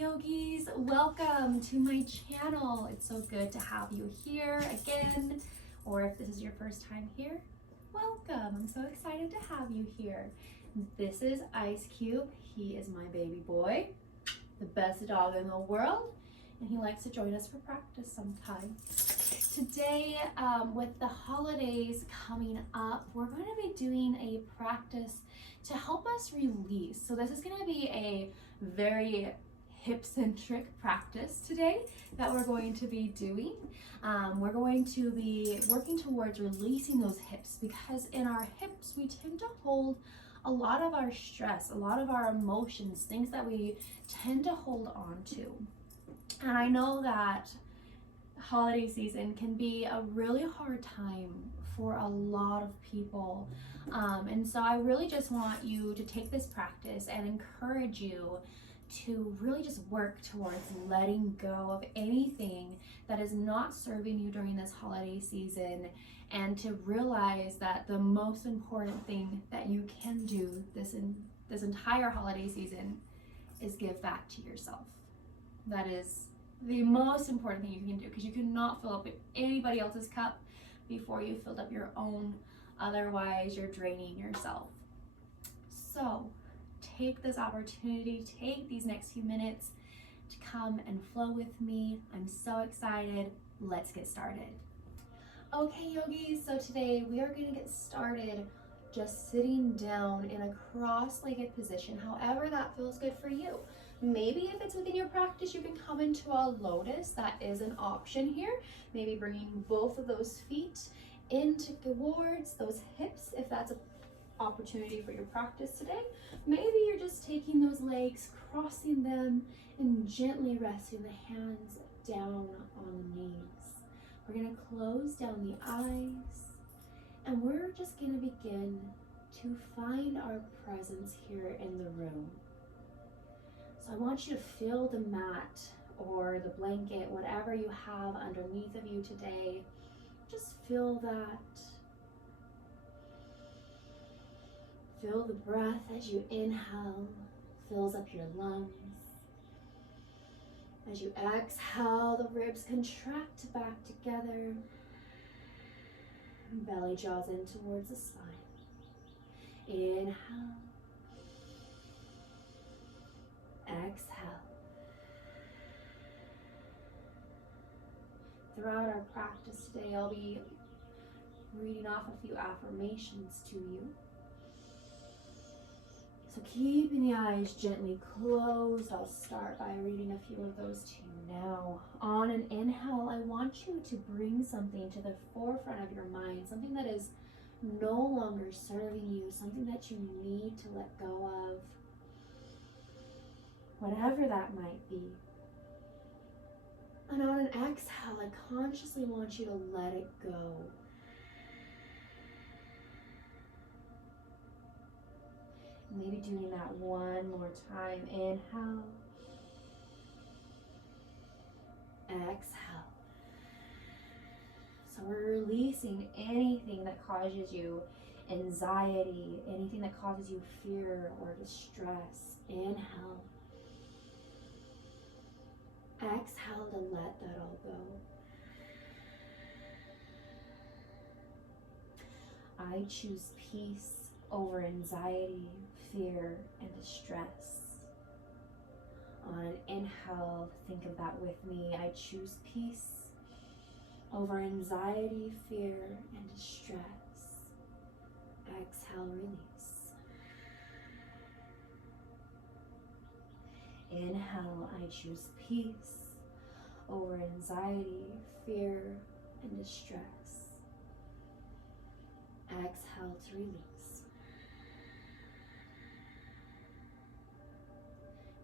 yogis, welcome to my channel. It's so good to have you here again, or if this is your first time here, welcome. I'm so excited to have you here. This is Ice Cube. He is my baby boy, the best dog in the world, and he likes to join us for practice sometimes. Today, with the holidays coming up, we're going to be doing a practice to help us release. So this is going to be a very hip-centric practice today that we're going to be doing. We're going to be working towards releasing those hips, because in our hips we tend to hold a lot of our stress, a lot of our emotions, things that we tend to hold on to. And I know that holiday season can be a really hard time for a lot of people. And so I really just want you to take this practice and encourage you to really just work towards letting go of anything that is not serving you during this holiday season, and to realize that the most important thing that you can do this entire holiday season is give back to yourself. That is the most important thing you can do, because you cannot fill up anybody else's cup before you filled up your own. Otherwise, you're draining yourself. So take this opportunity, take these next few minutes to come and flow with me. I'm so excited. Let's get started. Okay, yogis, so today we are going to get started just sitting down in a cross-legged position, however that feels good for you. Maybe if it's within your practice, you can come into a lotus. That is an option here. Maybe bringing both of those feet into towards those hips, if that's an opportunity for your practice today. Maybe you're just taking those legs, crossing them, and gently resting the hands down on the knees. We're going to close down the eyes, and we're just going to begin to find our presence here in the room. So I want you to feel the mat or the blanket, whatever you have underneath of you today. Just feel that. Feel the breath as you inhale, fills up your lungs. As you exhale, the ribs contract back together. Belly draws in towards the spine. Inhale. Exhale. Throughout our practice today, I'll be reading off a few affirmations to you. So keeping the eyes gently closed, I'll start by reading a few of those to you now. On an inhale, I want you to bring something to the forefront of your mind, something that is no longer serving you, something that you need to let go of, whatever that might be. And on an exhale, I consciously want you to let it go. Maybe doing that one more time. Inhale. Exhale. So we're releasing anything that causes you anxiety, anything that causes you fear or distress. Inhale. Exhale to let that all go. I choose peace over anxiety, fear, and distress. On an inhale, think of that with me. I choose peace over anxiety, fear, and distress. Exhale, release. Inhale, I choose peace over anxiety, fear, and distress. Exhale to release.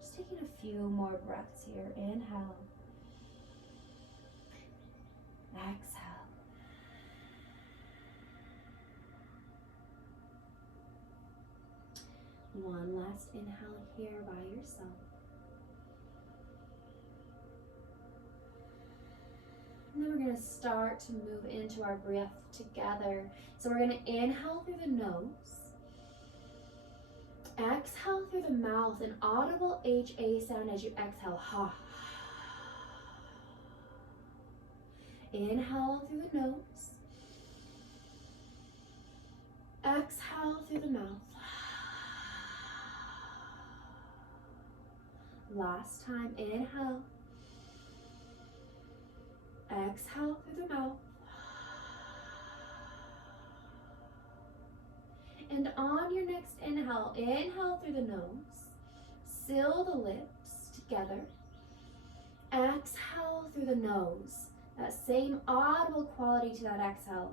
Just taking a few more breaths here. Inhale. Exhale. One last inhale here by yourself. And then we're going to start to move into our breath together. So we're going to inhale through the nose. Exhale through the mouth, an audible HA sound as you exhale. Ha. Inhale through the nose. Exhale through the mouth. Last time, inhale. Exhale through the mouth. And on your next inhale, inhale through the nose. Seal the lips together. Exhale through the nose. That same audible quality to that exhale.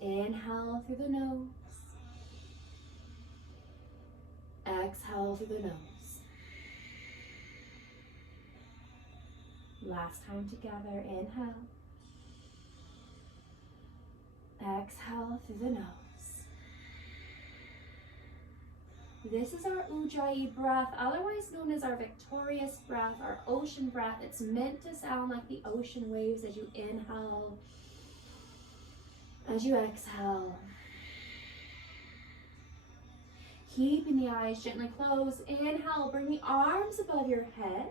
Inhale through the nose. Exhale through the nose. Last time together, inhale. Exhale through the nose. This is our Ujjayi breath, otherwise known as our victorious breath, our ocean breath. It's meant to sound like the ocean waves as you inhale, as you exhale. Keeping the eyes gently closed. Inhale, bring the arms above your head.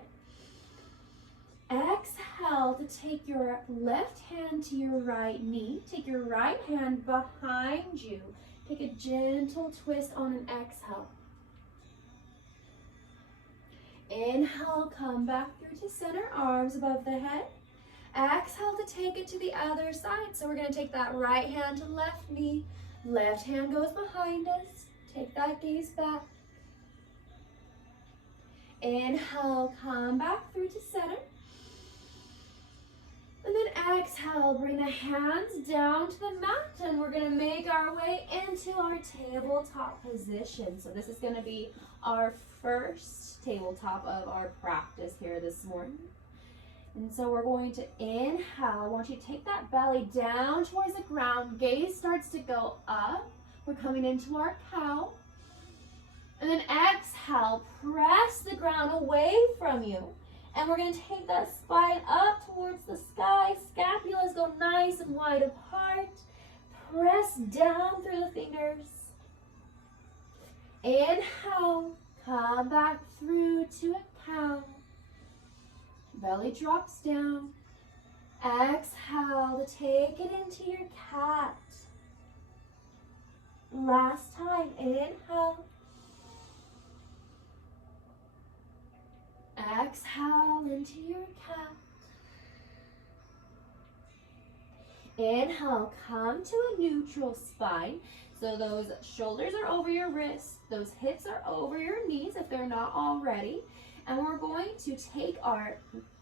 Exhale to take your left hand to your right knee. Take your right hand behind you. Take a gentle twist on an exhale. Inhale, come back through to center, arms above the head. Exhale to take it to the other side. So we're going to take that right hand to left knee. Left hand goes behind us. Take that gaze back. Inhale, come back through to center. And then exhale, bring the hands down to the mat, and we're going to make our way into our tabletop position. So this is going to be our first tabletop of our practice here this morning. And so we're going to inhale. I want you to take that belly down towards the ground. Gaze starts to go up. We're coming into our cow. And then exhale, press the ground away from you. And we're going to take that spine up towards the sky. Scapulas go nice and wide apart. Press down through the fingers. Inhale, come back through to a cow. Belly drops down. Exhale to take it into your cat. Last time, inhale. Exhale into your cat. Inhale, come to a neutral spine. So those shoulders are over your wrists, those hips are over your knees if they're not already. And we're going to take our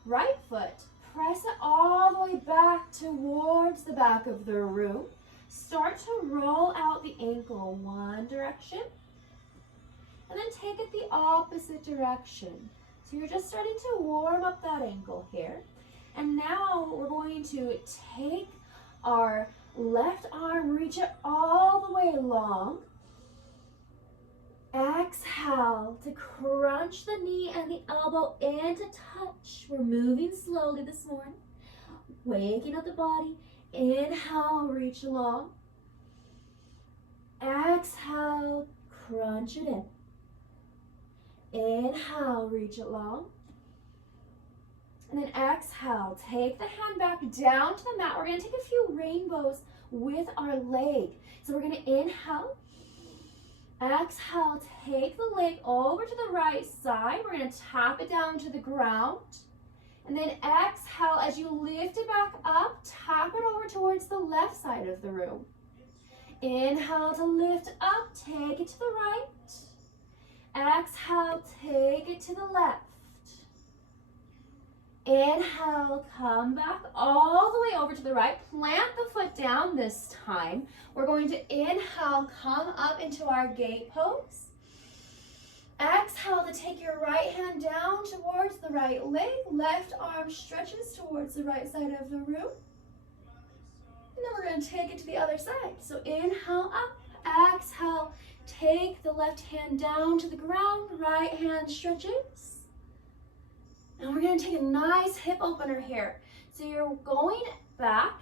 right foot, press it all the way back towards the back of the room. Start to roll out the ankle one direction, and then take it the opposite direction. So you're just starting to warm up that ankle here. And now we're going to take our left arm, reach it all the way along. Exhale to crunch the knee and the elbow into touch. We're moving slowly this morning. Waking up the body. Inhale, reach along. Exhale, crunch it in. Inhale, reach it long. And then exhale, take the hand back down to the mat. We're going to take a few rainbows with our leg. So we're going to inhale. Exhale, take the leg over to the right side. We're going to tap it down to the ground. And then exhale, as you lift it back up, tap it over towards the left side of the room. Inhale to lift up, take it to the right. Exhale, take it to the left. Inhale, come back all the way over to the right. Plant the foot down this time. We're going to inhale, come up into our gate pose. Exhale to take your right hand down towards the right leg. Left arm stretches towards the right side of the room. And then we're going to take it to the other side. So inhale up, exhale, take the left hand down to the ground, right hand stretches. And we're going to take a nice hip opener here. So you're going back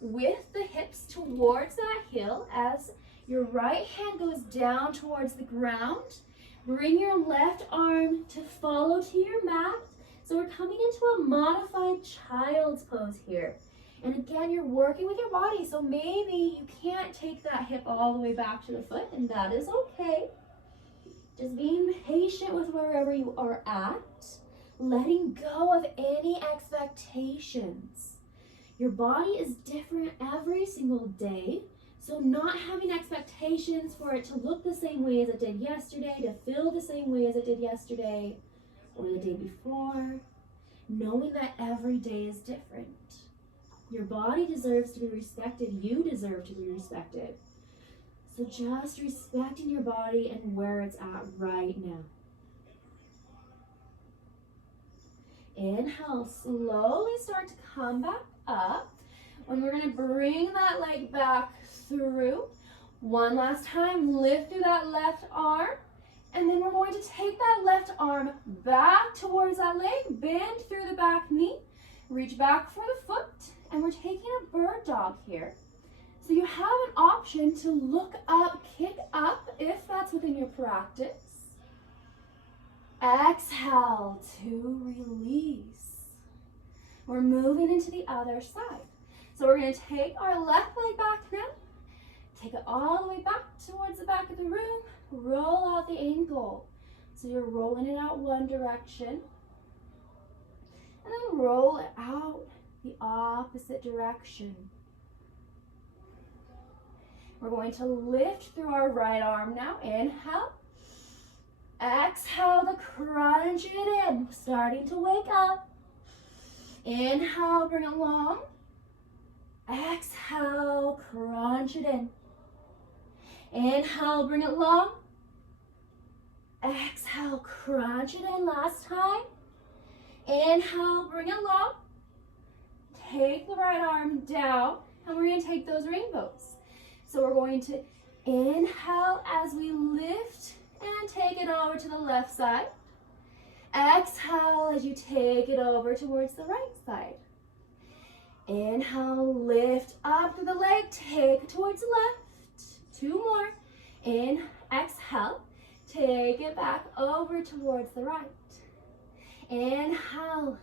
with the hips towards that heel as Your right hand goes down towards the ground. Bring your left arm to follow to your mat. So we're coming into a modified child's pose here. And again, you're working with your body, so maybe you can't take that hip all the way back to the foot, and that is okay. Just being patient with wherever you are at, letting go of any expectations. Your body is different every single day, so not having expectations for it to look the same way as it did yesterday, to feel the same way as it did yesterday or the day before, knowing that every day is different. Your body deserves to be respected. You deserve to be respected. So just respecting your body and where it's at right now. Inhale, slowly start to come back up. And we're going to bring that leg back through. One last time, lift through that left arm. And then we're going to take that left arm back towards that leg, bend through the back knee, reach back for the foot, and we're taking a bird dog here. So you have an option to look up, kick up, if that's within your practice. Exhale to release. We're moving into the other side. So we're going to take our left leg back now. Take it all the way back towards the back of the room. Roll out the ankle. So you're rolling it out one direction. And then roll it out the opposite direction. We're going to lift through our right arm now. Inhale. Exhale to crunch it in. Starting to wake up. Inhale, bring it long. Exhale, crunch it in. Inhale, bring it long. Exhale, crunch it in. Last time. Inhale, bring it long. Take the right arm down, and we're going to take those rainbows. So we're going to inhale as we lift and take it over to the left side. Exhale as you take it over towards the right side. Inhale, lift up through the leg, take it towards the left. Two more. Exhale, take it back over towards the right. Inhale,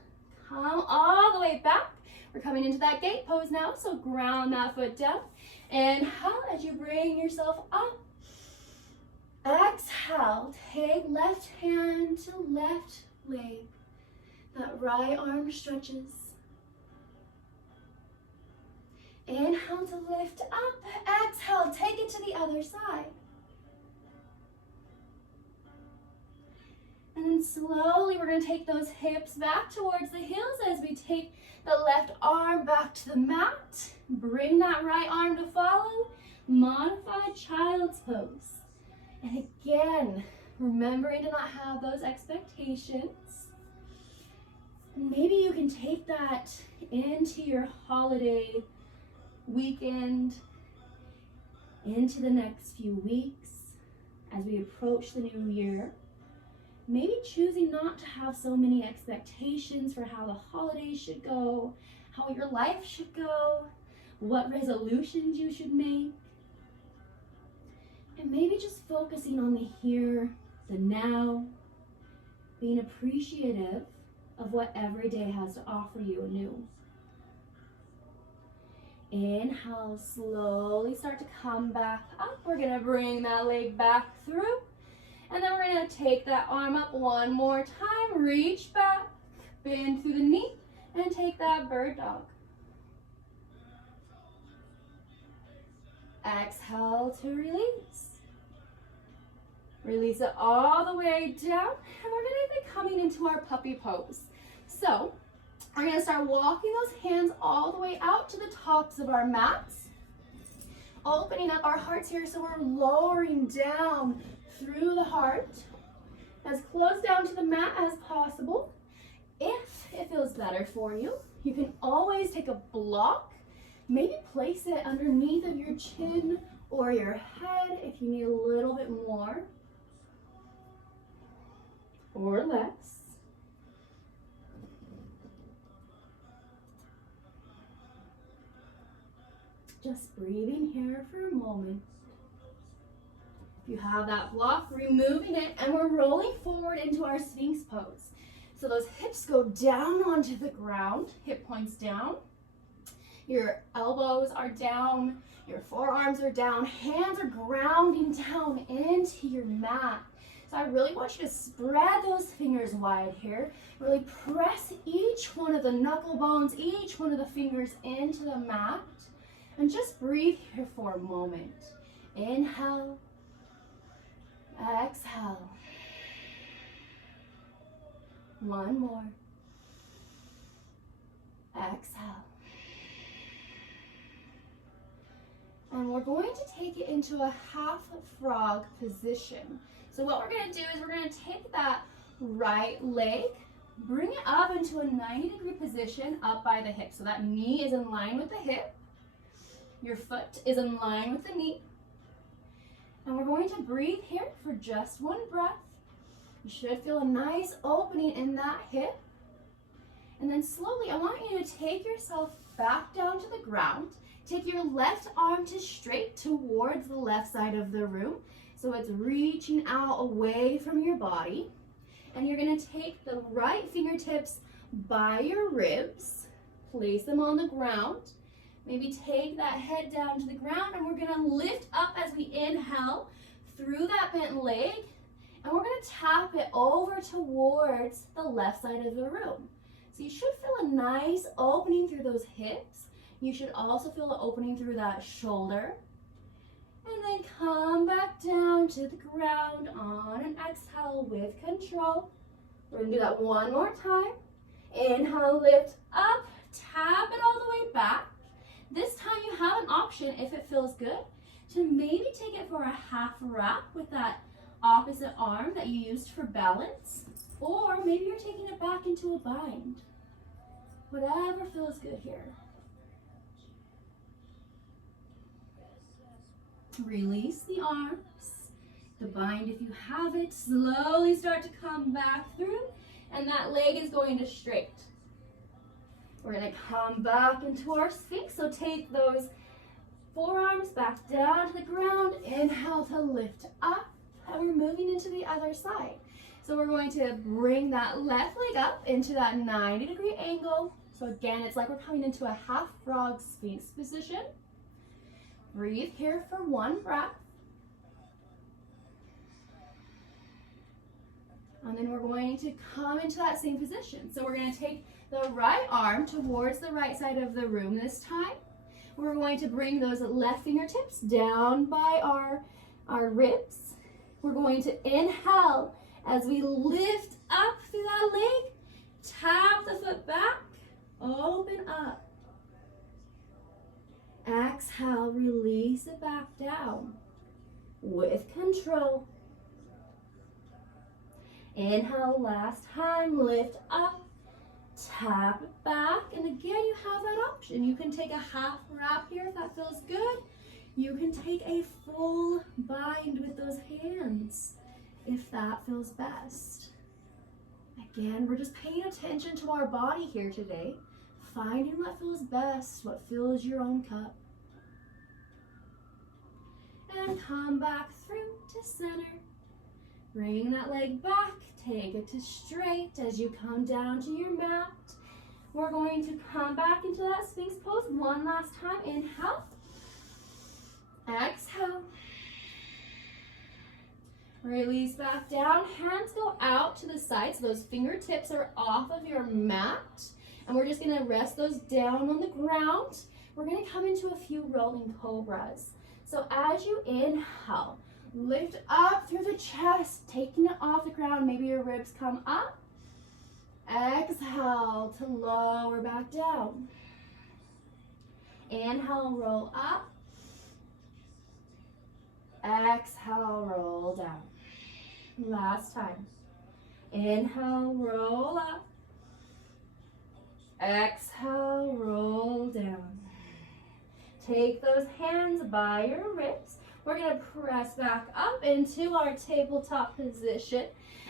come all the way back. We're coming into that gate pose now, so ground that foot down. Inhale as you bring yourself up. Exhale, take left hand to left leg. That right arm stretches. Inhale to lift up. Exhale, take it to the other side. And then slowly we're going to take those hips back towards the heels as we take the left arm back to the mat. Bring that right arm to follow. Modified child's pose. And again, remembering to not have those expectations. Maybe you can take that into your holiday weekend, into the next few weeks as we approach the new year. Maybe choosing not to have so many expectations for how the holidays should go, how your life should go, what resolutions you should make. And maybe just focusing on the here, the now, being appreciative of what every day has to offer you anew. Inhale, slowly start to come back up. We're going to bring that leg back through. And then we're going to take that arm up one more time. Reach back, bend through the knee, and take that bird dog. Exhale to release. Release it all the way down. And we're going to be coming into our puppy pose. So we're going to start walking those hands all the way out to the tops of our mats. Opening up our hearts here, so we're lowering down through the heart, as close down to the mat as possible. If it feels better for you, you can always take a block, maybe place it underneath of your chin or your head if you need a little bit more or less. Just breathing here for a moment. If you have that block, removing it, and we're rolling forward into our Sphinx pose. So those hips go down onto the ground, hip points down. Your elbows are down, your forearms are down, hands are grounding down into your mat. So I really want you to spread those fingers wide here. Really press each one of the knuckle bones, each one of the fingers into the mat. And just breathe here for a moment. Inhale, exhale. One more. Exhale. And we're going to take it into a half frog position. So what we're going to do is we're going to take that right leg, bring it up into a 90-degree position up by the hip. So that knee is in line with the hip. Your foot is in line with the knee. And we're going to breathe here for just one breath. You should feel a nice opening in that hip. And then slowly, I want you to take yourself back down to the ground. Take your left arm to straight towards the left side of the room. So it's reaching out away from your body. And you're going to take the right fingertips by your ribs. Place them on the ground. Maybe take that head down to the ground, and we're going to lift up as we inhale through that bent leg. And we're going to tap it over towards the left side of the room. So you should feel a nice opening through those hips. You should also feel an opening through that shoulder. And then come back down to the ground on an exhale with control. We're going to do that one more time. Inhale, lift up, tap it all the way back. This time you have an option, if it feels good, to maybe take it for a half wrap with that opposite arm that you used for balance, or maybe you're taking it back into a bind. Whatever feels good here. Release the arms, the bind if you have it. Slowly start to come back through, and that leg is going to straight. We're going to come back into our Sphinx, so take those forearms back down to the ground. Inhale to lift up, and we're moving into the other side. So we're going to bring that left leg up into that 90-degree angle. So again, it's like we're coming into a half frog Sphinx position. Breathe here for one breath. And then we're going to come into that same position. So we're going to take the right arm towards the right side of the room this time. We're going to bring those left fingertips down by our ribs. We're going to inhale as we lift up through that leg. Tap the foot back, open up. Exhale, release it back down with control. Inhale, last time, lift up, tap it back, and again you have that option. You can take a half wrap here if that feels good. You can take a full bind with those hands if that feels best. Again, we're just paying attention to our body here today, finding what feels best, what fills your own cup. And come back through to center. Bring that leg back, take it to straight as you come down to your mat. We're going to come back into that Sphinx pose one last time. Inhale, exhale. Release back down, hands go out to the side so those fingertips are off of your mat. And we're just gonna rest those down on the ground. We're gonna come into a few rolling cobras. So as you inhale, lift up through the chest, taking it off the ground. Maybe your ribs come up. Exhale to lower back down. Inhale, roll up. Exhale, roll down. Last time. Inhale, roll up. Exhale, roll down. Take those hands by your wrists. We're going to press back up into our tabletop position.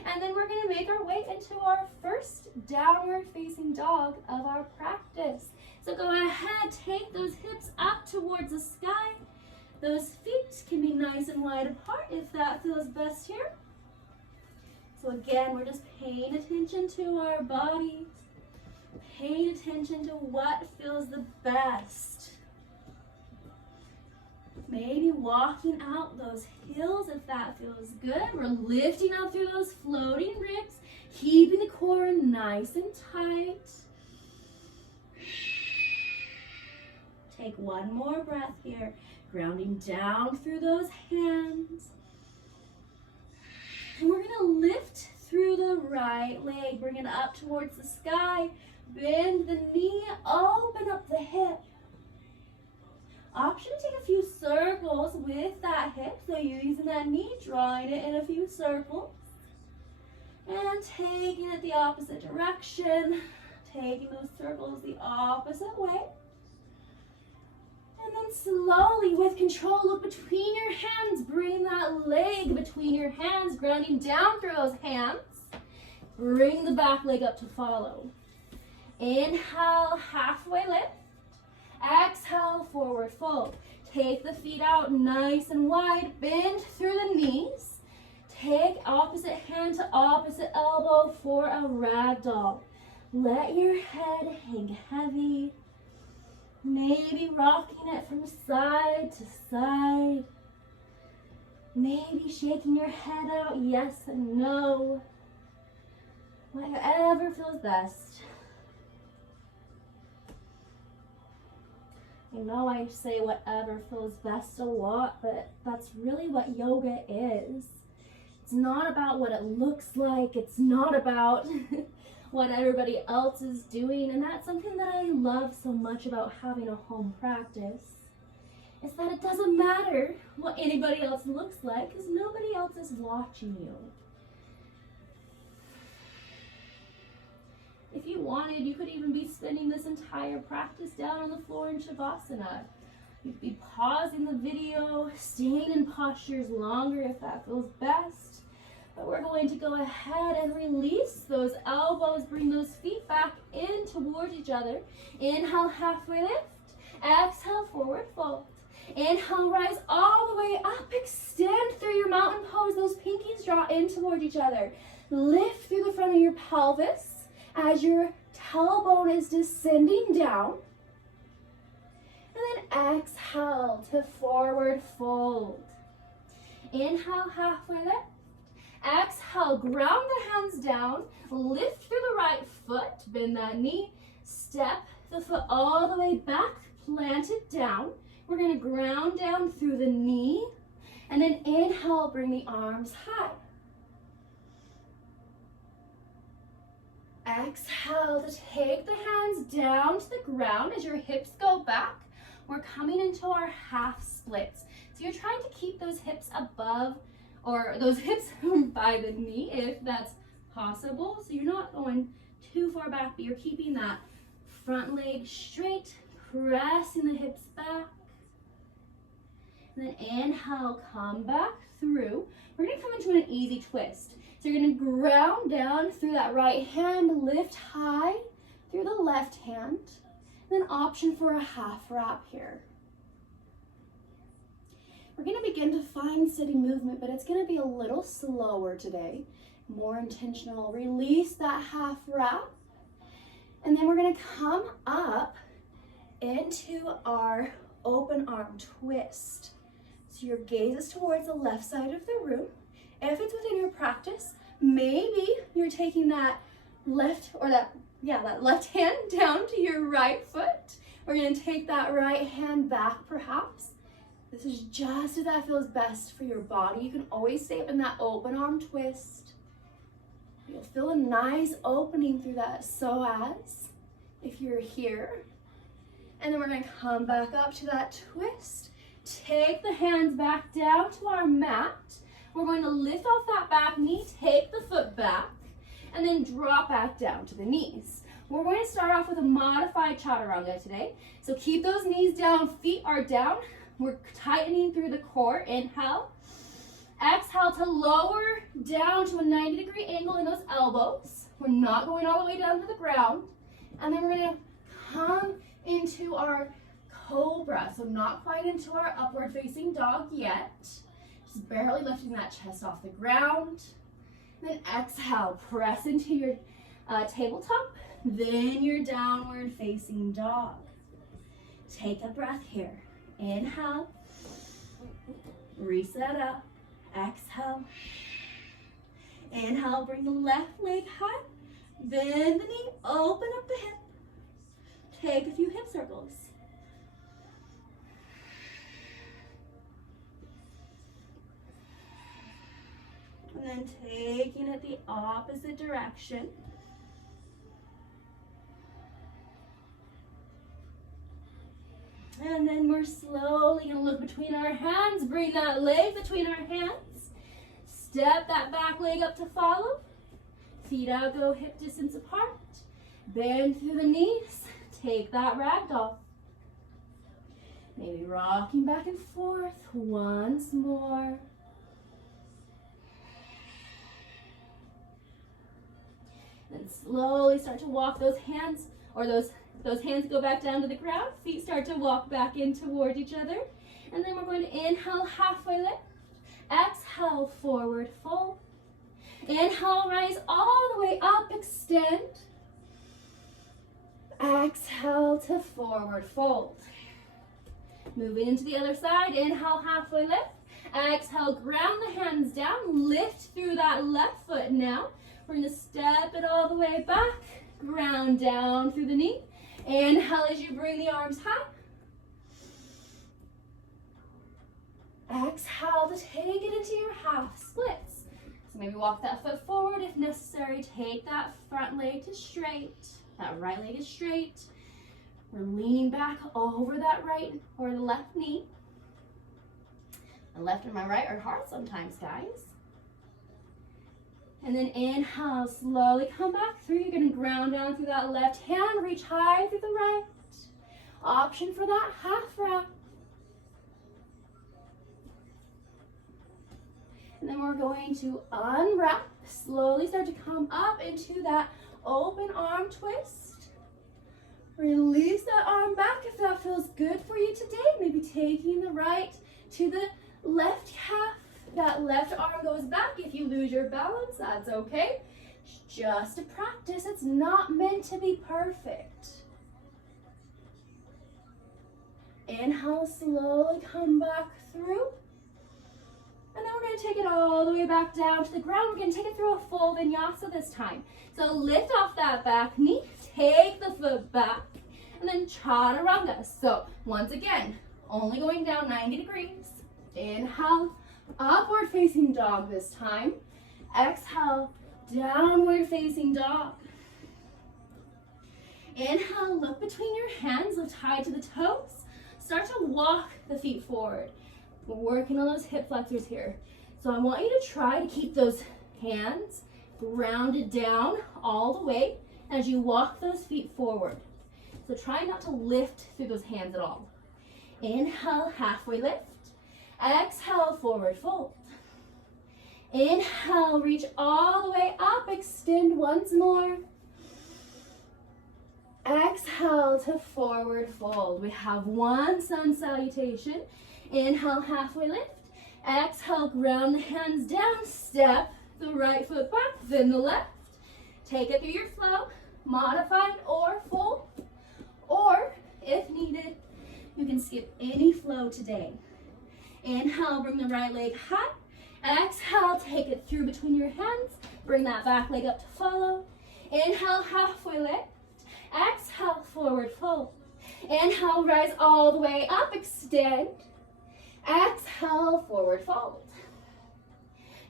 And then we're going to make our way into our first downward facing dog of our practice. So go ahead, take those hips up towards the sky. Those feet can be nice and wide apart if that feels best here. So again, we're just paying attention to our bodies, paying attention to what feels the best. Maybe walking out those heels if that feels good. We're lifting up through those floating ribs, keeping the core nice and tight. Take one more breath here, grounding down through those hands. And we're gonna lift through the right leg, bring it up towards the sky, bend the knee, open up the hip. Option to take a few circles with that hip, so you're using that knee, drawing it in a few circles. And taking it the opposite direction, taking those circles the opposite way. And then slowly, with control, look between your hands, bring that leg between your hands, grounding down through those hands. Bring the back leg up to follow. Inhale, halfway lift. Exhale, forward fold. Take the feet out nice and wide, bend through the knees. Take opposite hand to opposite elbow for a ragdoll. Let your head hang heavy. Maybe rocking it from side to side. Maybe shaking your head out, yes and no. Whatever feels best. I know I say whatever feels best a lot, but that's really what yoga is. It's not about what it looks like. It's not about what everybody else is doing. And that's something that I love so much about having a home practice, is that it doesn't matter what anybody else looks like, because nobody else is watching you. If you wanted, you could even be spending this entire practice down on the floor in Savasana. You'd be pausing the video, staying in postures longer if that feels best. But we're going to go ahead and release those elbows, bring those feet back in towards each other. Inhale, halfway lift. Exhale, forward fold. Inhale, rise all the way up. Extend through your mountain pose. Those pinkies draw in towards each other. Lift through the front of your pelvis as your tailbone is descending down. And then exhale to forward fold. Inhale, halfway lift. Exhale, ground the hands down. Lift through the right foot. Bend that knee. Step the foot all the way back. Plant it down. We're going to ground down through the knee. And then inhale, bring the arms high. Exhale to take the hands down to the ground as your hips go back. We're coming into our half splits. So you're trying to keep those hips above, or those hips by the knee if that's possible. So you're not going too far back, but you're keeping that front leg straight, pressing the hips back. And then inhale, come back through. We're gonna come into an easy twist. So you're gonna ground down through that right hand, lift high through the left hand, then option for a half wrap here. We're gonna begin to find steady movement, but it's gonna be a little slower today, more intentional. Release that half wrap, and then we're gonna come up into our open arm twist. So your gaze is towards the left side of the room. If it's within your practice, maybe you're taking that left hand down to your right foot. We're gonna take that right hand back perhaps. This is just if that feels best for your body. You can always stay up in that open arm twist. You'll feel a nice opening through that psoas if you're here. And then we're gonna come back up to that twist. Take the hands back down to our mat. We're going to lift off that back knee, take the foot back, and then drop back down to the knees. We're going to start off with a modified chaturanga today. So keep those knees down, feet are down. We're tightening through the core. Inhale. Exhale to lower down to a 90-degree angle in those elbows. We're not going all the way down to the ground. And then we're going to come into our cobra. So not quite into our upward facing dog yet. Just barely lifting that chest off the ground. Then exhale, press into your tabletop, then your downward facing dog. Take a breath here. Inhale, reset up, exhale. Inhale, bring the left leg high, bend the knee, open up the hip. Take a few hip circles. And then taking it the opposite direction. And then we're slowly going to look between our hands. Bring that leg between our hands. Step that back leg up to follow. Feet out, go hip distance apart. Bend through the knees. Take that ragdoll. Maybe rocking back and forth once more. And slowly start to walk those hands, or those hands go back down to the ground. Feet start to walk back in toward each other. And then we're going to inhale, halfway lift. Exhale, forward fold. Inhale, rise all the way up, extend. Exhale to forward fold. Moving into the other side, inhale, halfway lift. Exhale, ground the hands down, lift through that left foot now. We're going to step it all the way back, ground down through the knee. Inhale as you bring the arms high. Exhale to take it into your half splits. So maybe walk that foot forward if necessary. Take that front leg to straight. That right leg is straight. We're leaning back over that right or the left knee. My left and my right are hard sometimes, guys. And then inhale, slowly come back through. You're going to ground down through that left hand, reach high through the right. Option for that half wrap. And then we're going to unwrap, slowly start to come up into that open arm twist. Release that arm back if that feels good for you today. Maybe taking the right to the left calf. That left arm goes back. If you lose your balance, that's okay. It's just a practice. It's not meant to be perfect. Inhale, slowly come back through. And then we're going to take it all the way back down to the ground. We're going to take it through a full vinyasa this time. So lift off that back knee, take the foot back, and then chaturanga. So once again, only going down 90 degrees. Inhale, upward facing dog this time. Exhale, downward facing dog. Inhale, look between your hands, lift high to the toes. Start to walk the feet forward. We're working on those hip flexors here. So I want you to try to keep those hands grounded down all the way as you walk those feet forward. So try not to lift through those hands at all. Inhale, halfway lift. Exhale, forward fold. Inhale, reach all the way up, extend once more. Exhale to forward fold. We have one sun salutation. Inhale, halfway lift. Exhale, ground the hands down. Step the right foot back, then the left. Take it through your flow, modified or full. Or, if needed, you can skip any flow today. Inhale, bring the right leg high. Exhale, take it through between your hands. Bring that back leg up to follow. Inhale, halfway lift. Exhale, forward fold. Inhale, rise all the way up, extend. Exhale, forward fold.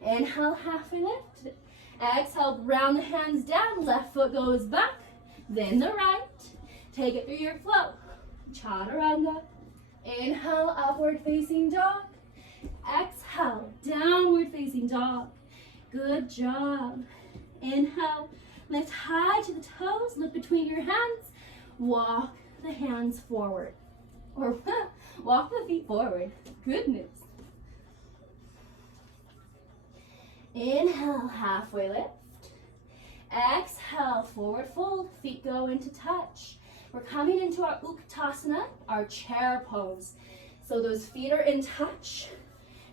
Inhale, halfway lift. Exhale, round the hands down. Left foot goes back, then the right. Take it through your flow. Chaturanga. Inhale, upward facing dog. Exhale, downward facing dog. Good job. Inhale, lift high to the toes, look between your hands. Walk the hands forward. Or walk the feet forward. Goodness. Inhale, halfway lift. Exhale, forward fold. Feet go into touch. We're coming into our Uttanasana, our chair pose. So those feet are in touch.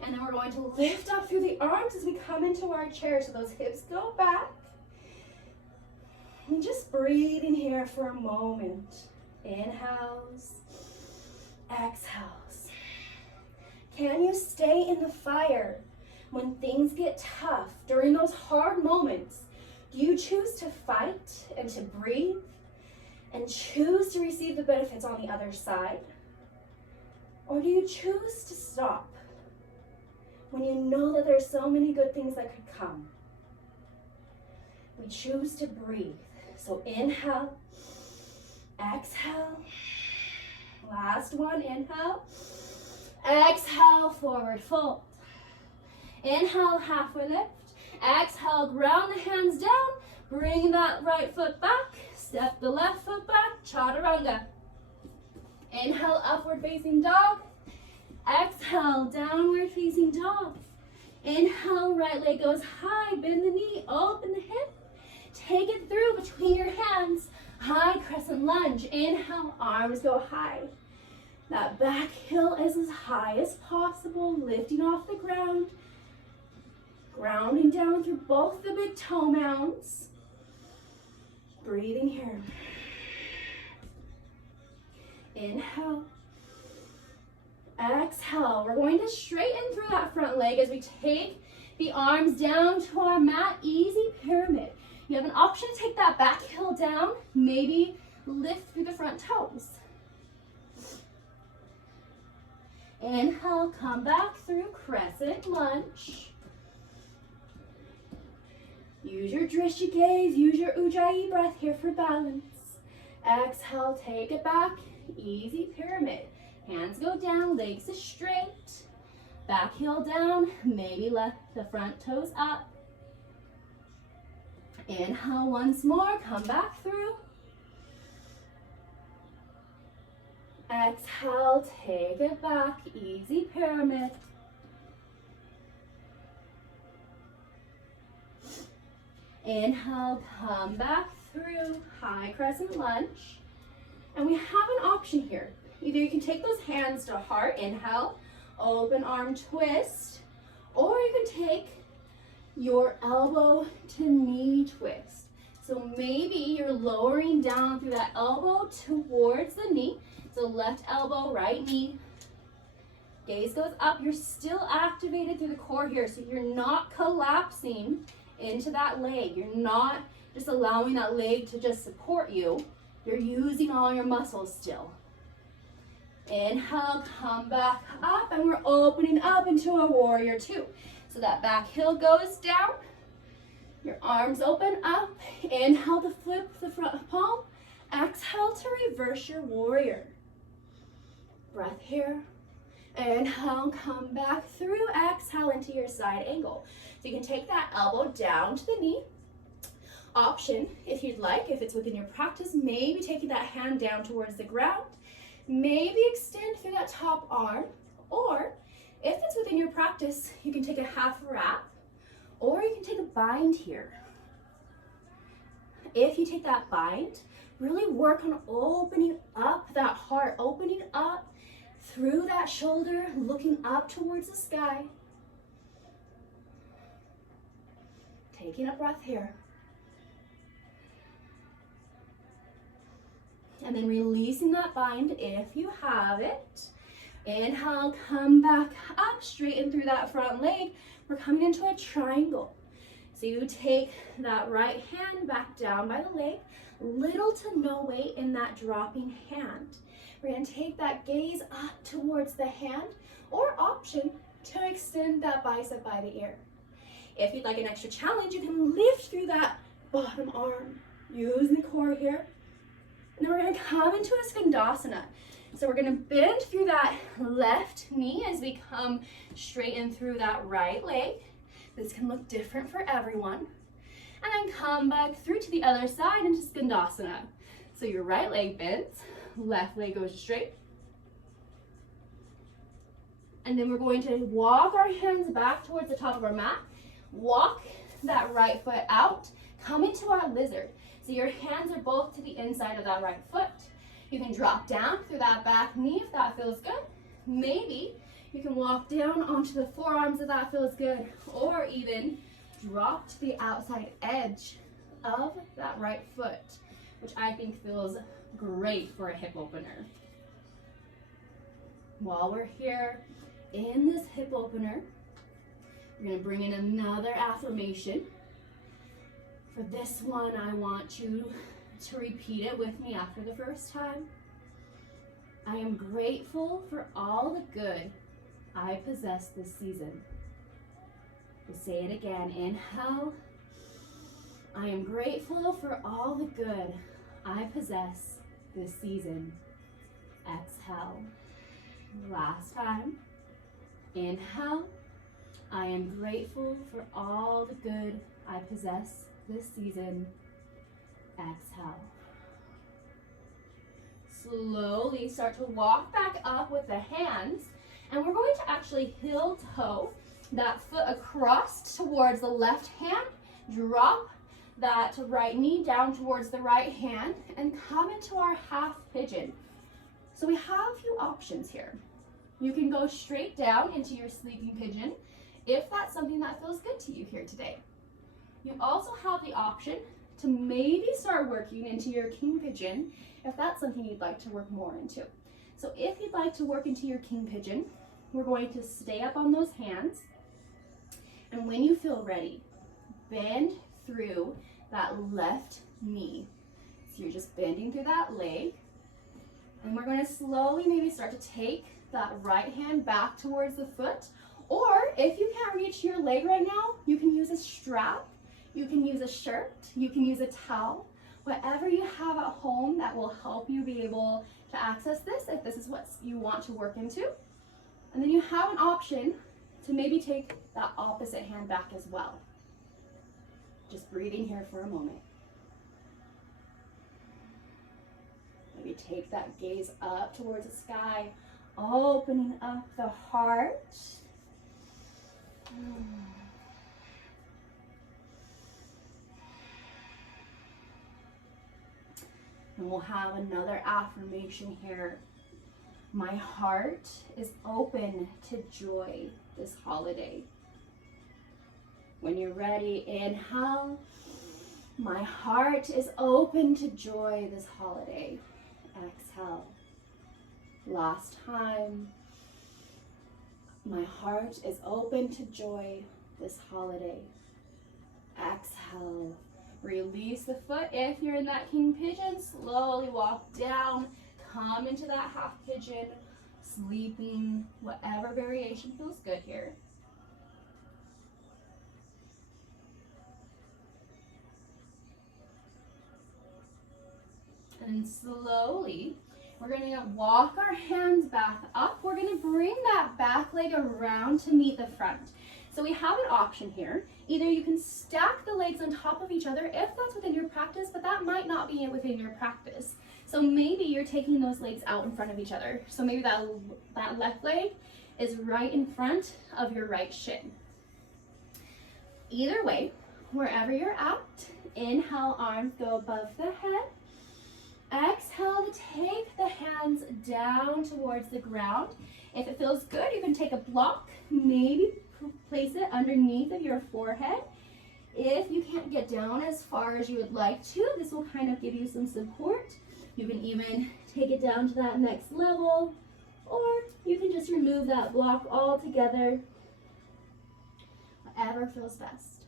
And then we're going to lift up through the arms as we come into our chair. So those hips go back. And just breathing here for a moment. Inhales, exhales. Can you stay in the fire when things get tough? During those hard moments, do you choose to fight and to breathe and choose to receive the benefits on the other side? Or do you choose to stop when you know that there's so many good things that could come? We choose to breathe. So inhale, exhale. Last one, inhale. Exhale, forward fold. Inhale, halfway lift. Exhale, ground the hands down. Bring that right foot back. Step the left foot back, chaturanga. Inhale, upward facing dog. Exhale, downward facing dog. Inhale, right leg goes high, bend the knee, open the hip. Take it through between your hands. High crescent lunge. Inhale, arms go high. That back heel is as high as possible, lifting off the ground. Grounding down through both the big toe mounds. Breathing here. Inhale. Exhale. We're going to straighten through that front leg as we take the arms down to our mat. Easy pyramid. You have an option to take that back heel down. Maybe lift through the front toes. Inhale, come back through crescent lunge. Use your drishti gaze, use your ujjayi breath here for balance. Exhale, take it back, easy pyramid. Hands go down, legs are straight. Back heel down, maybe lift the front toes up. Inhale once more, come back through. Exhale, take it back, easy pyramid. Inhale, come back through, high crescent lunge. And we have an option here. Either you can take those hands to heart, inhale, open arm twist, or you can take your elbow to knee twist. So maybe you're lowering down through that elbow towards the knee. So left elbow, right knee. Gaze goes up. You're still activated through the core here, so you're not collapsing into that leg. You're not just allowing that leg to just support you. You're using all your muscles still. Inhale, come back up, and we're opening up into a warrior two. So that back heel goes down. Your arms open up. Inhale to flip the front palm. Exhale to reverse your warrior. Breath here. Inhale, come back through. Exhale into your side angle. So you can take that elbow down to the knee. Option, if you'd like, if it's within your practice, maybe taking that hand down towards the ground. Maybe extend through that top arm. Or if it's within your practice, you can take a half wrap. Or you can take a bind here. If you take that bind, really work on opening up that heart, opening up through that shoulder, looking up towards the sky. Taking a breath here. And then releasing that bind if you have it. Inhale, come back up, straighten through that front leg. We're coming into a triangle. So you take that right hand back down by the leg, little to no weight in that dropping hand. We're going to take that gaze up towards the hand, or option to extend that bicep by the ear. If you'd like an extra challenge, you can lift through that bottom arm. Use the core here. And then we're going to come into a skandasana. So we're going to bend through that left knee as we come straight in through that right leg. This can look different for everyone. And then come back through to the other side into skandasana. So your right leg bends, left leg goes straight. And then we're going to walk our hands back towards the top of our mat. Walk that right foot out. Come into our lizard. So your hands are both to the inside of that right foot. You can drop down through that back knee if that feels good. Maybe you can walk down onto the forearms if that feels good, or even drop to the outside edge of that right foot, which I think feels great for a hip opener. While we're here in this hip opener, we're going to bring in another affirmation. For this one, I want you to repeat it with me after the first time. I am grateful for all the good I possess this season. We say it again. Inhale. I am grateful for all the good I possess this season. Exhale. Last time. Inhale. I am grateful for all the good I possess this season. Exhale. Slowly start to walk back up with the hands, and we're going to actually heel toe that foot across towards the left hand, drop that right knee down towards the right hand, and come into our half pigeon. So we have a few options here. You can go straight down into your sleeping pigeon if that's something that feels good to you here today. You also have the option to maybe start working into your king pigeon if that's something you'd like to work more into. So if you'd like to work into your king pigeon, we're going to stay up on those hands, and when you feel ready, bend through that left knee. So you're just bending through that leg, and we're going to slowly maybe start to take that right hand back towards the foot, or if you can't reach your leg right now, you can use a strap, you can use a shirt, you can use a towel, whatever you have at home that will help you be able to access this if this is what you want to work into. And then you have an option to maybe take that opposite hand back as well. Just breathing here for a moment. Maybe take that gaze up towards the sky, opening up the heart. And we'll have another affirmation here. My heart is open to joy this holiday. When you're ready, inhale. My heart is open to joy this holiday. Exhale. Last time. My heart is open to joy this holiday. Exhale. Release the foot. If you're in that king pigeon, slowly walk down. Come into that half pigeon, sleeping, whatever variation feels good here. And slowly, we're going to walk our hands back up. We're going to bring that back leg around to meet the front. So we have an option here. Either you can stack the legs on top of each other if that's within your practice, but that might not be within your practice. So maybe you're taking those legs out in front of each other. So maybe that left leg is right in front of your right shin. Either way, wherever you're at, inhale, arms go above the head. Exhale to take the hands down towards the ground. If it feels good, you can take a block, maybe place it underneath of your forehead. If you can't get down as far as you would like to, this will kind of give you some support. You can even take it down to that next level, or you can just remove that block altogether. Whatever feels best.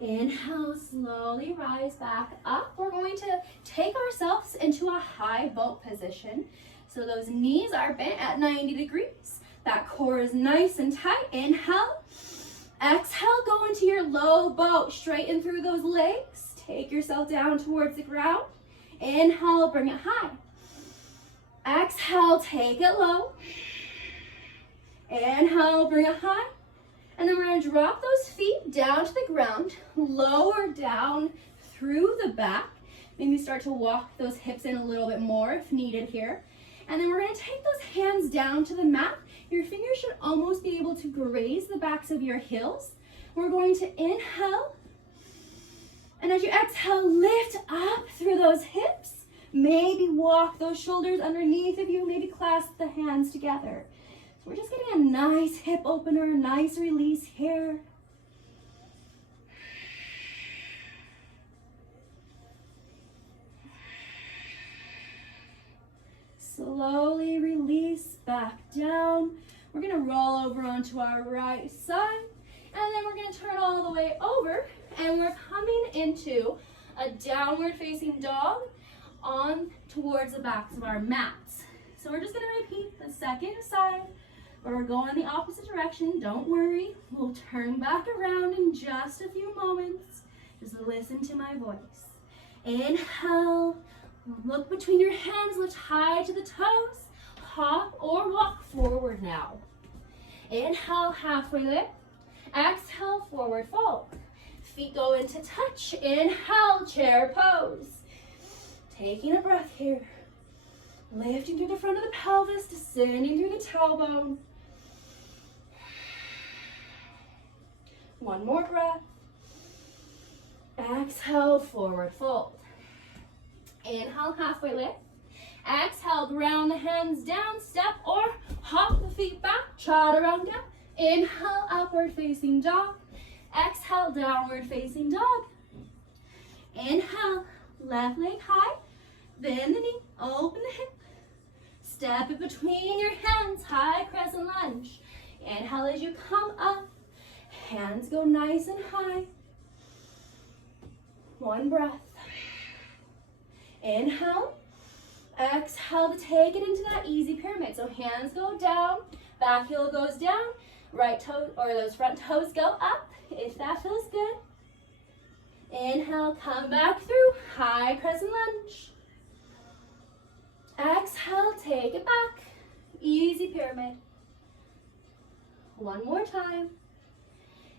Inhale, slowly rise back up. We're going to take ourselves into a high boat position. So those knees are bent at 90 degrees. That core is nice and tight. Inhale. Exhale, go into your low boat. Straighten through those legs. Take yourself down towards the ground. Inhale, bring it high. Exhale, take it low. Inhale, bring it high. And then we're going to drop those feet down to the ground. Lower down through the back. Maybe start to walk those hips in a little bit more if needed here. And then we're going to take those hands down to the mat. Your fingers should almost be able to graze the backs of your heels. We're going to inhale. And as you exhale, lift up through those hips. Maybe walk those shoulders underneath of you. Maybe clasp the hands together. So we're just getting a nice hip opener, a nice release here. Slowly release back down. We're gonna roll over onto our right side, and then we're gonna turn all the way over, and we're coming into a downward facing dog on towards the backs of our mats. So we're just gonna repeat the second side, where we're going the opposite direction. Don't worry, we'll turn back around in just a few moments. Just listen to my voice. Inhale, look between your hands, lift high to the toes, hop or walk forward now. Inhale, halfway lift. Exhale, forward fold. Feet go into touch. Inhale, chair pose. Taking a breath here. Lifting through the front of the pelvis, descending through the tailbone. One more breath. Exhale, forward fold. Inhale, halfway lift. Exhale, ground the hands down, step or hop the feet back, chaturanga. Inhale, upward facing dog. Exhale, downward facing dog. Inhale, left leg high, bend the knee, open the hip. Step it between your hands, high crescent lunge. Inhale as you come up, hands go nice and high. One breath. Inhale. Exhale to take it into that easy pyramid. So hands go down, back heel goes down, right toe or those front toes go up if that feels good. Inhale, come back through, high crescent lunge. Exhale, take it back, easy pyramid. One more time.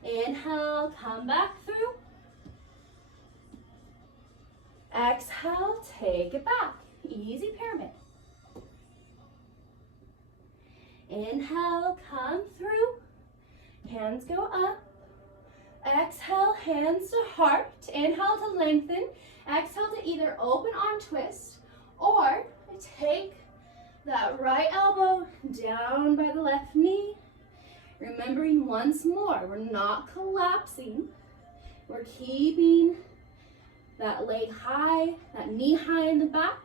Inhale, come back through. Exhale, take it back. Easy pyramid. Inhale, come through. Hands go up. Exhale, hands to heart. Inhale to lengthen. Exhale to either open arm twist or take that right elbow down by the left knee. Remembering once more, we're not collapsing. We're keeping that leg high, that knee high in the back.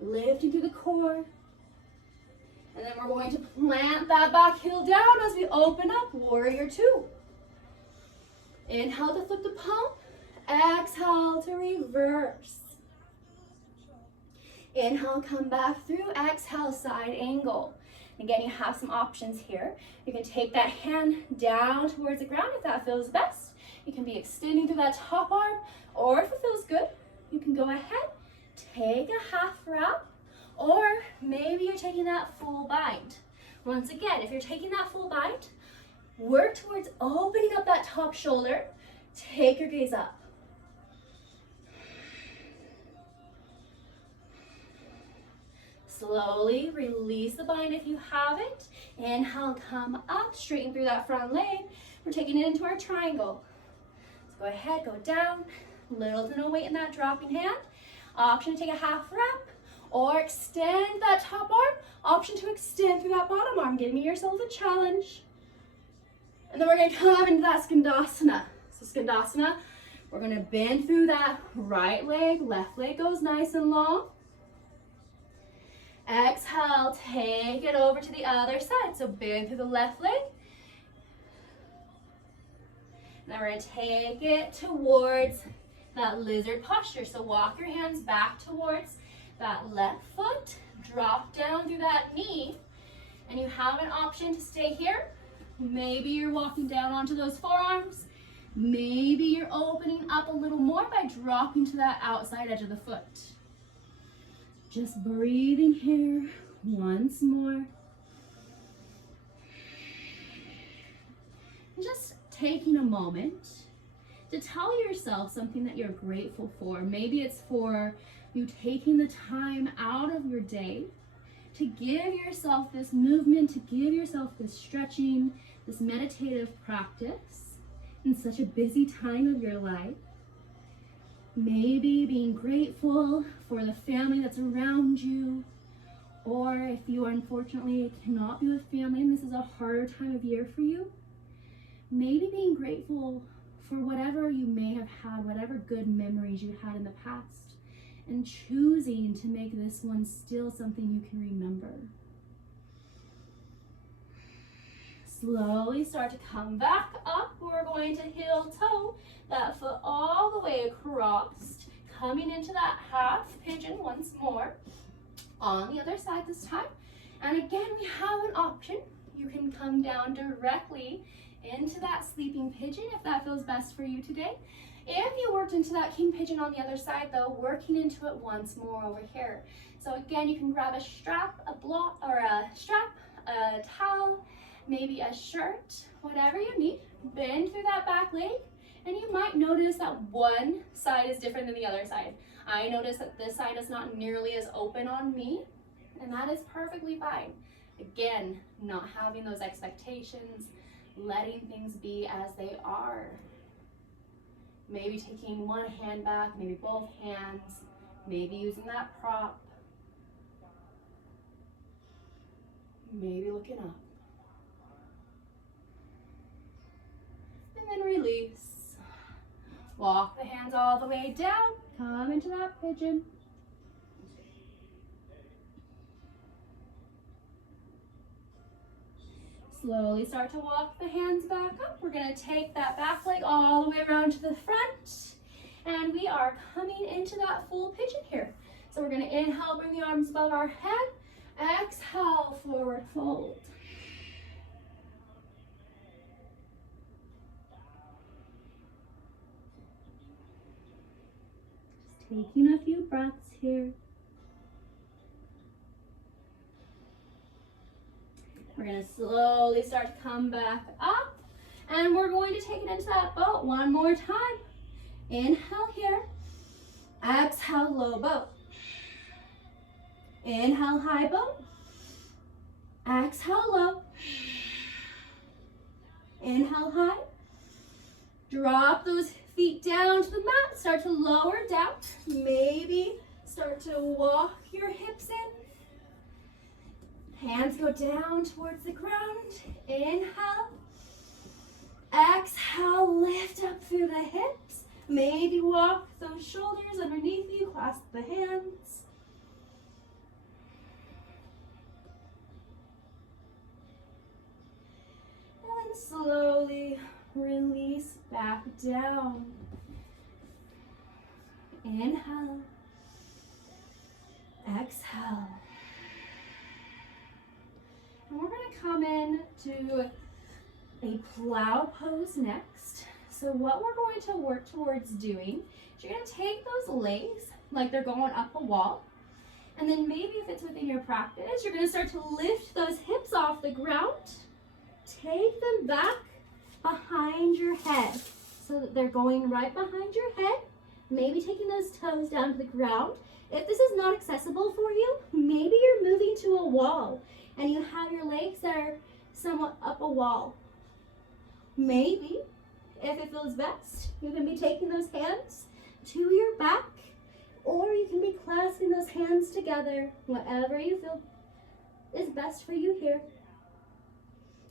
Lifting through the core. And then we're going to plant that back heel down as we open up, warrior two. Inhale to flip the palm. Exhale to reverse. Inhale, come back through. Exhale, side angle. Again, you have some options here. You can take that hand down towards the ground if that feels best. You can be extending through that top arm, or if it feels good, you can go ahead, take a half wrap, or maybe you're taking that full bind. Once again, if you're taking that full bind, work towards opening up that top shoulder. Take your gaze up. Slowly release the bind if you have it. Inhale, come up, straighten through that front leg. We're taking it into our triangle. So go ahead, go down. Little to no weight in that dropping hand. Option to take a half wrap or extend that top arm. Option to extend through that bottom arm. Give yourself a challenge. And then we're going to come into that skandasana. So skandasana, we're going to bend through that right leg. Left leg goes nice and long. Exhale, take it over to the other side. So bend through the left leg. Now we're going to take it towards that lizard posture. So walk your hands back towards that left foot. Drop down through that knee. And you have an option to stay here. Maybe you're walking down onto those forearms. Maybe you're opening up a little more by dropping to that outside edge of the foot. Just breathing here once more. Just taking a moment to tell yourself something that you're grateful for. Maybe it's for you taking the time out of your day to give yourself this movement, to give yourself this stretching, this meditative practice. in such a busy time of your life. Maybe being grateful for the family that's around you, or if you unfortunately cannot be with family and this is a harder time of year for you, maybe being grateful for whatever you may have had, whatever good memories you had in the past, and choosing to make this one still something you can remember. Slowly start to come back up. We're going to heel toe that foot all the way across, coming into that half pigeon once more. On the other side this time. And again, we have an option. You can come down directly into that sleeping pigeon if that feels best for you today. If you worked into that king pigeon on the other side though, working into it once more over here. So again, you can grab a strap, a towel, maybe a shirt, whatever you need. Bend through that back leg, and you might notice that one side is different than the other side. I notice that this side is not nearly as open on me, and that is perfectly fine. Again, not having those expectations, letting things be as they are. Maybe taking one hand back, maybe both hands, maybe using that prop. Maybe looking up. And then release. Walk the hands all the way down. Come into that pigeon. Slowly start to walk the hands back up. We're going to take that back leg all the way around to the front. And we are coming into that full pigeon here. So we're going to inhale, bring the arms above our head. Exhale, forward fold. Just taking a few breaths here. We're going to slowly start to come back up, and we're going to take it into that boat one more time. Inhale here. Exhale, low boat. Inhale, high boat. Exhale, low. Inhale, high. Drop those feet down to the mat. Start to lower down. Maybe start to walk your hips in. Hands go down towards the ground. Inhale. Exhale, lift up through the hips. Maybe walk those shoulders underneath you, clasp the hands. And slowly release back down. Inhale. Exhale. And we're going to come in to a plow pose next. So what we're going to work towards doing is you're going to take those legs like they're going up a wall. And then maybe if it's within your practice, you're going to start to lift those hips off the ground. Take them back behind your head so that they're going right behind your head. Maybe taking those toes down to the ground. If this is not accessible for you, maybe you're moving to a wall and you have your legs that are somewhat up a wall. Maybe, if it feels best, you can be taking those hands to your back, or you can be clasping those hands together, whatever you feel is best for you here.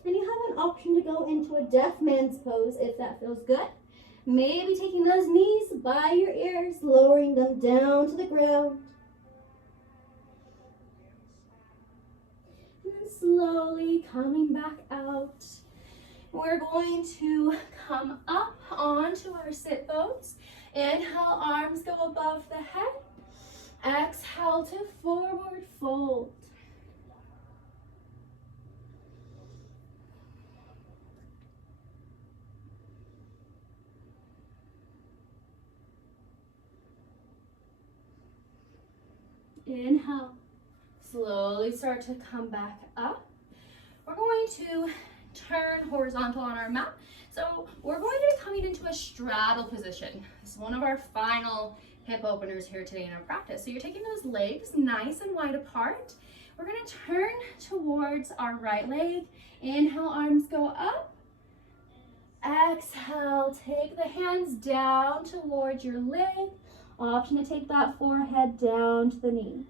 And you have an option to go into a deaf man's pose if that feels good. Maybe taking those knees by your ears, lowering them down to the ground. And then slowly coming back out. We're going to come up onto our sit bones. Inhale, arms go above the head. Exhale to forward fold. Inhale. Slowly start to come back up. We're going to turn horizontal on our mat. So we're going to be coming into a straddle position. This is one of our final hip openers here today in our practice. So you're taking those legs nice and wide apart. We're going to turn towards our right leg. Inhale, arms go up. Exhale, Exhale, take the hands down towards your leg. Option to take that forehead down to the knee.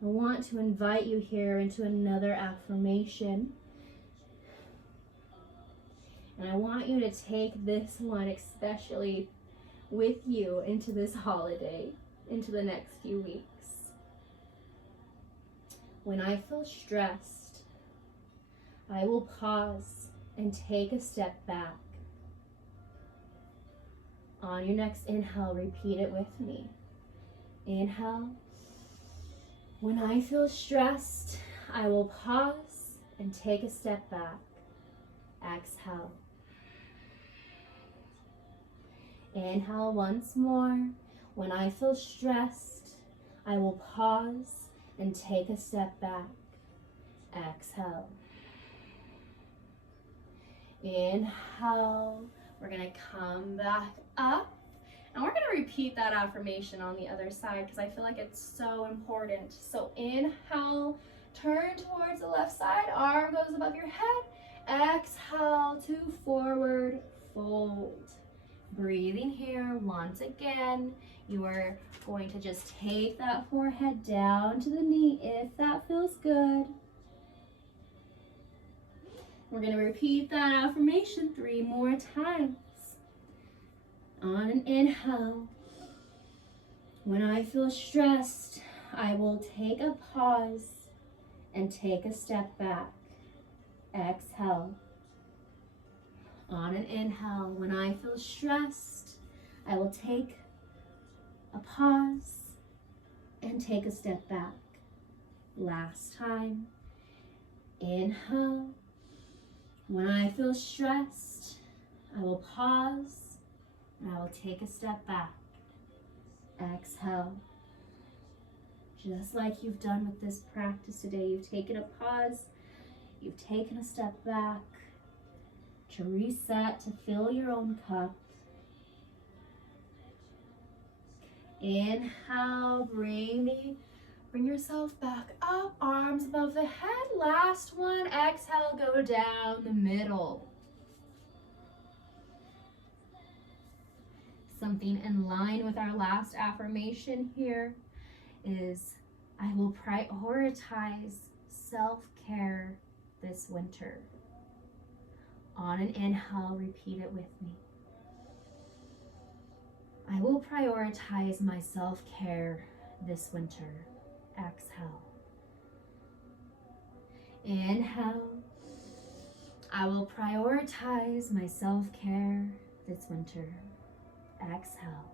I want to invite you here into another affirmation. And I want you to take this one especially with you into this holiday, into the next few weeks. When I feel stressed, I will pause and take a step back. On your next inhale, repeat it with me. Inhale. When I feel stressed, I will pause and take a step back. Exhale. Inhale once more. When I feel stressed, I will pause and take a step back. Exhale. Inhale. We're going to come back up. And we're going to repeat that affirmation on the other side because I feel like it's so important. So inhale, turn towards the left side, arm goes above your head. Exhale to forward fold. Breathing here once again. You are going to just take that forehead down to the knee if that feels good. We're going to repeat that affirmation 3 more times. On an inhale, when I feel stressed, I will take a pause and take a step back. Exhale. On an inhale, when I feel stressed, I will take a pause and take a step back. Last time. Inhale. When I feel stressed, I will pause and I will take a step back. Exhale. Just like you've done with this practice today, you've taken a pause, you've taken a step back to reset, to fill your own cup. Inhale, bring yourself back up, arms above the head. Last one, exhale, go down the middle. Something in line with our last affirmation here is I will prioritize self-care this winter. On an inhale, repeat it with me. I will prioritize my self-care this winter. Exhale. Inhale. I will prioritize my self-care this winter. Exhale.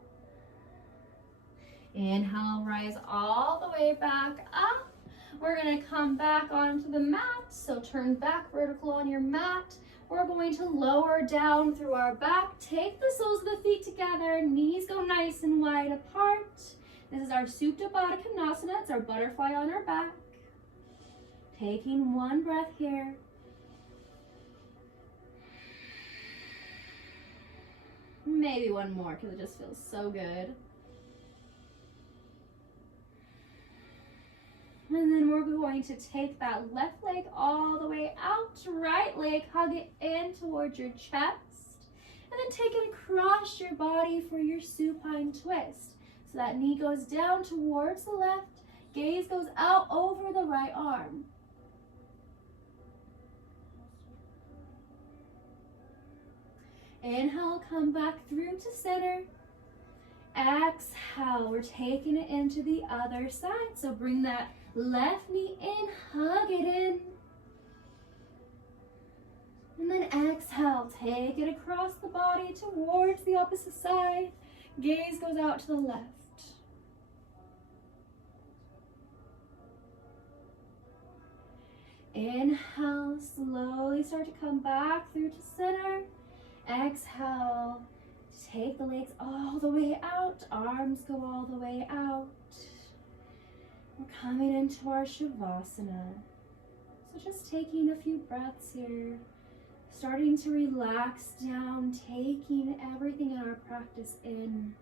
Inhale, rise all the way back up. We're going to come back onto the mat. So turn back vertical on your mat. We're going to lower down through our back. Take the soles of the feet together. Knees go nice and wide apart. This is our Supta Baddha Konasana. It's our butterfly on our back. Taking one breath here. Maybe one more because it just feels so good. And then we're going to take that left leg all the way out, right leg, hug it in towards your chest, and then take it across your body for your supine twist. So that knee goes down towards the left, gaze goes out over the right arm. Inhale, come back through to center. Exhale, we're taking it into the other side. So bring that left knee in, hug it in. And then exhale, take it across the body towards the opposite side. Gaze goes out to the left. Inhale, slowly start to come back through to center. Exhale, take the legs all the way out, arms go all the way out. We're coming into our Savasana. So just taking a few breaths here, Starting to relax down, taking everything in our practice in.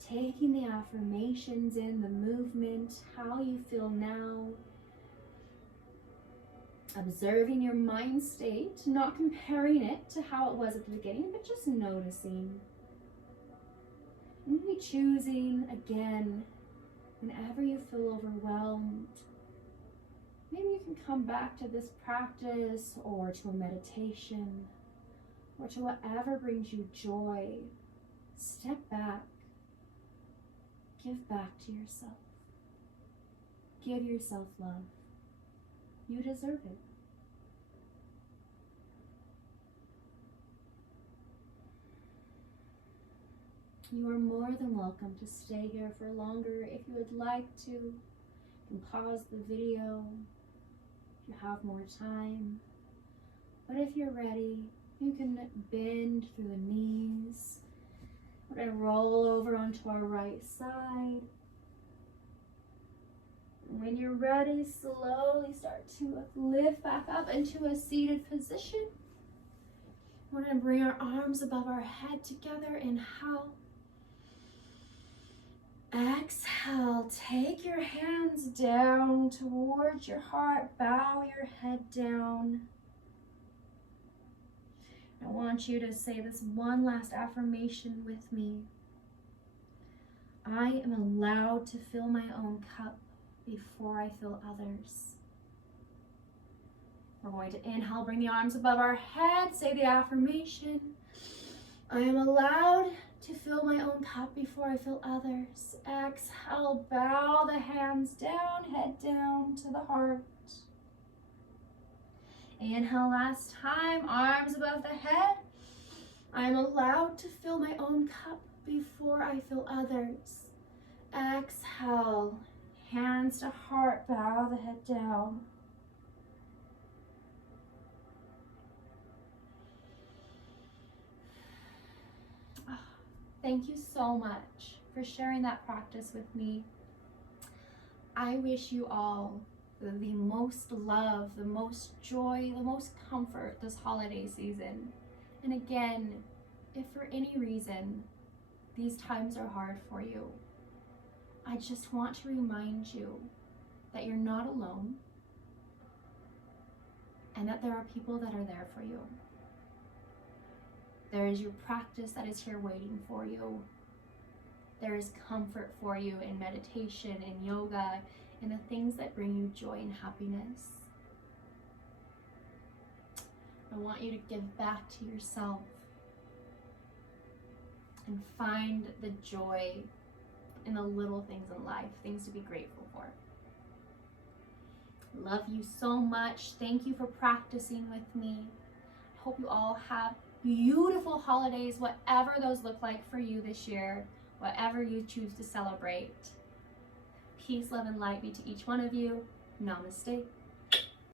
Taking the affirmations in, the movement, how you feel now. Observing your mind state, not comparing it to how it was at the beginning, but just noticing. And maybe choosing again, whenever you feel overwhelmed, maybe you can come back to this practice or to a meditation or to whatever brings you joy. Step back. Give back to yourself. Give yourself love. You deserve it. You are more than welcome to stay here for longer if you would like to. You can pause the video if you have more time. But if you're ready, you can bend through the knees. We're going to roll over onto our right side. When you're ready, slowly start to lift back up into a seated position. We're going to bring our arms above our head together. Inhale. Exhale. Take your hands down towards your heart. Bow your head down. I want you to say this one last affirmation with me. I am allowed to fill my own cup before I fill others. We're going to inhale, bring the arms above our head, say the affirmation. I am allowed to fill my own cup before I fill others. Exhale, bow the hands down, head down to the heart. Inhale, last time, arms above the head. I'm allowed to fill my own cup before I fill others. Exhale, hands to heart, bow the head down. Thank you so much for sharing that practice with me. I wish you all the most love, the most joy, the most comfort this holiday season. And again, if for any reason these times are hard for you, I just want to remind you that you're not alone and that there are people that are there for you. There is your practice that is here waiting for you. There is comfort for you in meditation, in yoga, in the things that bring you joy and happiness. I want you to give back to yourself and find the joy in the little things in life, things to be grateful for. Love you so much. Thank you for practicing with me. I hope you all have beautiful holidays, whatever those look like for you this year, whatever you choose to celebrate. Peace, love, and light be to each one of you. Namaste.